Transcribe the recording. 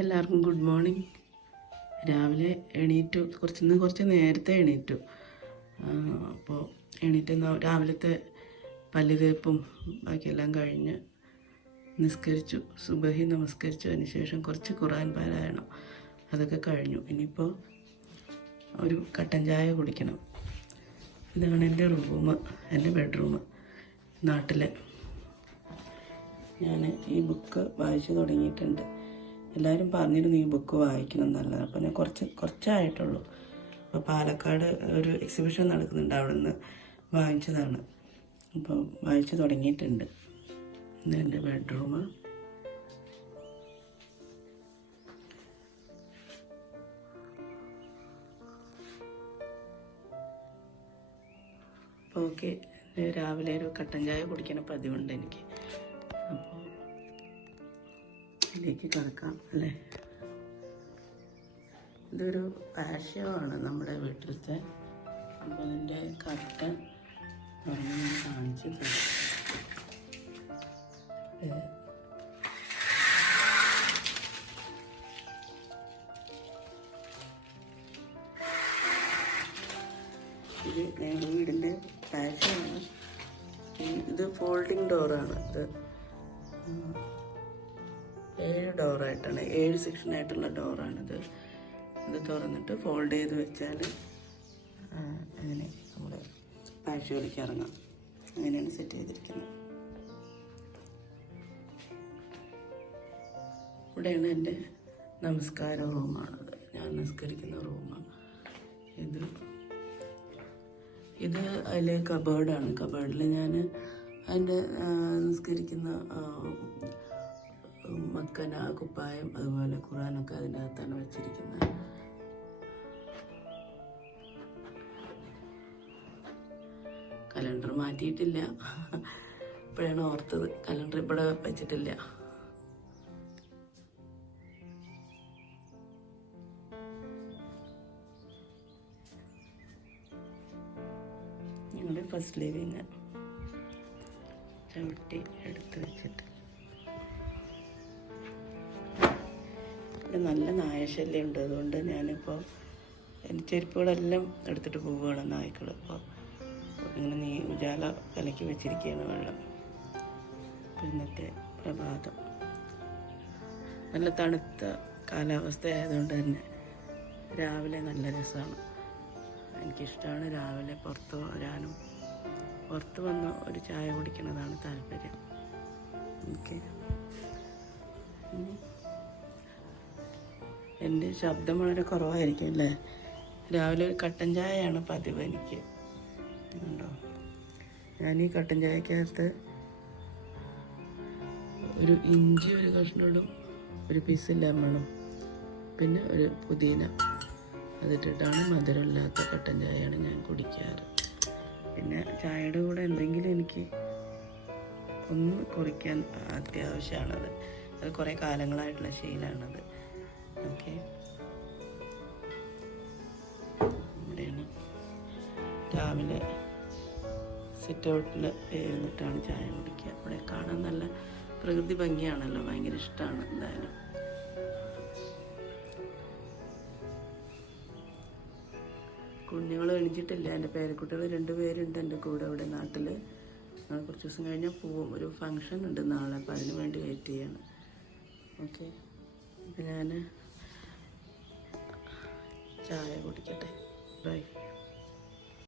എല്ലാവർക്കും good morning. രാവിലെ എണീറ്റു, കുറച്ച് നേരത്തെ എണീറ്റു. അപ്പോൾ എണീറ്റ് രാവിലത്തെ പല്ല് തേപ്പും ബാക്കിയെല്ലാം കഴിഞ്ഞ് നിസ്കരിച്ചു. സുബഹി നമസ്കരിച്ചു. അതിന് ശേഷം കുറച്ച് ഖുർആൻ പാരായണം അതൊക്കെ കഴിഞ്ഞു. ഇനിയിപ്പോൾ ഒരു കട്ടൻ ചായ കുടിക്കണം. ഇതാണ് എൻ്റെ റൂം, എൻ്റെ ബെഡ്റൂം. നാട്ടിലെ ഞാൻ ഈ ബുക്ക് വായിച്ചു തുടങ്ങിയിട്ടുണ്ട്. എല്ലാവരും പറഞ്ഞിരുന്നു ഈ ബുക്ക് വായിക്കണം എന്നുള്ളത്. അപ്പോൾ ഞാൻ കുറച്ചായിട്ടുള്ളൂ. അപ്പോൾ പാലക്കാട് ഒരു എക്സിബിഷൻ നടക്കുന്നുണ്ട്, അവിടെ നിന്ന് വാങ്ങിച്ചതാണ്. അപ്പോൾ വായിച്ചു തുടങ്ങിയിട്ടുണ്ട്. ഇത് എൻ്റെ ബെഡ്റൂം. അപ്പോൾ ഓക്കെ, രാവിലെ ഒരു കട്ടൻ ചായ കുടിക്കണ പതിവുണ്ട് എനിക്ക്. അപ്പോൾ ഇതിലേക്ക് കിടക്കാം അല്ലേ. ഇതൊരു പാഷ്യമാണ് നമ്മുടെ വീട്ടിലത്തെ. അപ്പോൾ അതിൻ്റെ കർട്ടൻ കാണിച്ചു തരാം. ഇത് ഞങ്ങളുടെ വീടിൻ്റെ പാഷ്യമാണ്. ഇത് ഫോൾഡിങ് ഡോറാണ്. ഇത് 7 ഡോറായിട്ടാണ്, 7 സെക്ഷനായിട്ടുള്ള ഡോറാണിത്. ഇത് തുറന്നിട്ട് ഫോൾഡ് ചെയ്ത് വെച്ചാൽ അങ്ങനെ നമ്മൾ പാഴ്ചകളിലേക്ക് ഇറങ്ങാം. അങ്ങനെയാണ് സെറ്റ് ചെയ്തിരിക്കുന്നത്. ഇവിടെയാണ് എൻ്റെ നമസ്കാര റൂമാണത്, ഞാൻ നിസ്കരിക്കുന്ന റൂമാണ് ഇത് അതിൽ കബേർഡാണ്. കബേർഡിൽ ഞാൻ അതിൻ്റെ നിസ്കരിക്കുന്ന മക്കന, കുപ്പായം, അതുപോലെ ഖുറാനൊക്കെ അതിൻ്റെ അകത്താണ് വെച്ചിരിക്കുന്നത്. കലണ്ടർ മാറ്റിയിട്ടില്ല, ഇപ്പോഴാണ് ഓർത്തത്. കലണ്ടർ ഇവിടെ വെച്ചിട്ടില്ല. ഞങ്ങളുടെ ഫസ്റ്റ് ലിവിങ് ചവിട്ടി എടുത്ത് വെച്ചിട്ട്. നല്ല നായശല്യം ഉണ്ട്, അതുകൊണ്ട് ഞാനിപ്പോൾ എൻ്റെ ചെരുപ്പുകളെല്ലാം എടുത്തിട്ട് പോവുകയാണ് നായ്ക്കൾ. അപ്പോൾ ഇങ്ങനെ ഉജാല കലക്കി വെച്ചിരിക്കുകയാണ് വെള്ളം. ഇന്നത്തെ പ്രഭാതം നല്ല തണുത്ത കാലാവസ്ഥ ആയതുകൊണ്ട് തന്നെ രാവിലെ നല്ല രസമാണ്. എനിക്കിഷ്ടമാണ് രാവിലെ പുറത്ത് വരാനും പുറത്ത് വന്ന് ഒരു ചായ കുടിക്കുന്നതാണ് താല്പര്യം. ഓക്കെ, എൻ്റെ ശബ്ദം വളരെ കുറവായിരിക്കും അല്ലേ. രാവിലെ ഒരു കട്ടൻ ചായയാണ് പതിവ് എനിക്ക്. ഉണ്ടോ, ഞാൻ ഈ കട്ടൻ ചായക്കകത്ത് ഒരു ഇഞ്ചി ഒരു കഷ്ണോടും, ഒരു പീസ് ലെമണും, പിന്നെ ഒരു പുതിന അതിട്ടിട്ടാണ് മധുരമില്ലാത്ത കട്ടൻ ചായയാണ് ഞാൻ കുടിക്കാറ്. പിന്നെ ചായയുടെ കൂടെ എന്തെങ്കിലും എനിക്ക് ഒന്ന് കുറിക്കാൻ അത്യാവശ്യമാണത്. അത് കുറേ കാലങ്ങളായിട്ടുള്ള ശീലമാണത്. ഓക്കെ, ഇവിടെയാണ് രാവിലെ സിറ്റ് ഔട്ടിൽ ഇരുന്നിട്ടാണ് ചായ കുടിക്കുക. ഇവിടെ കാണാൻ നല്ല പ്രകൃതി ഭംഗിയാണല്ലോ, ഭയങ്കര ഇഷ്ടമാണ്. എന്തായാലും കുഞ്ഞുങ്ങൾ എണിച്ചിട്ടില്ല. എൻ്റെ പേരക്കുട്ടികൾ 2 പേരുണ്ട് എൻ്റെ കൂടെ ഇവിടെ നാട്ടിൽ. കുറച്ച് ദിവസം കഴിഞ്ഞാൽ പോവും. ഒരു ഫങ്ഷൻ ഉണ്ട് നാളെ, അപ്പോൾ അതിന് വേണ്ടി വെയിറ്റ് ചെയ്യാണ്. ഓക്കെ, അപ്പം ഞാൻ ചായ കുടിക്കട്ടെ.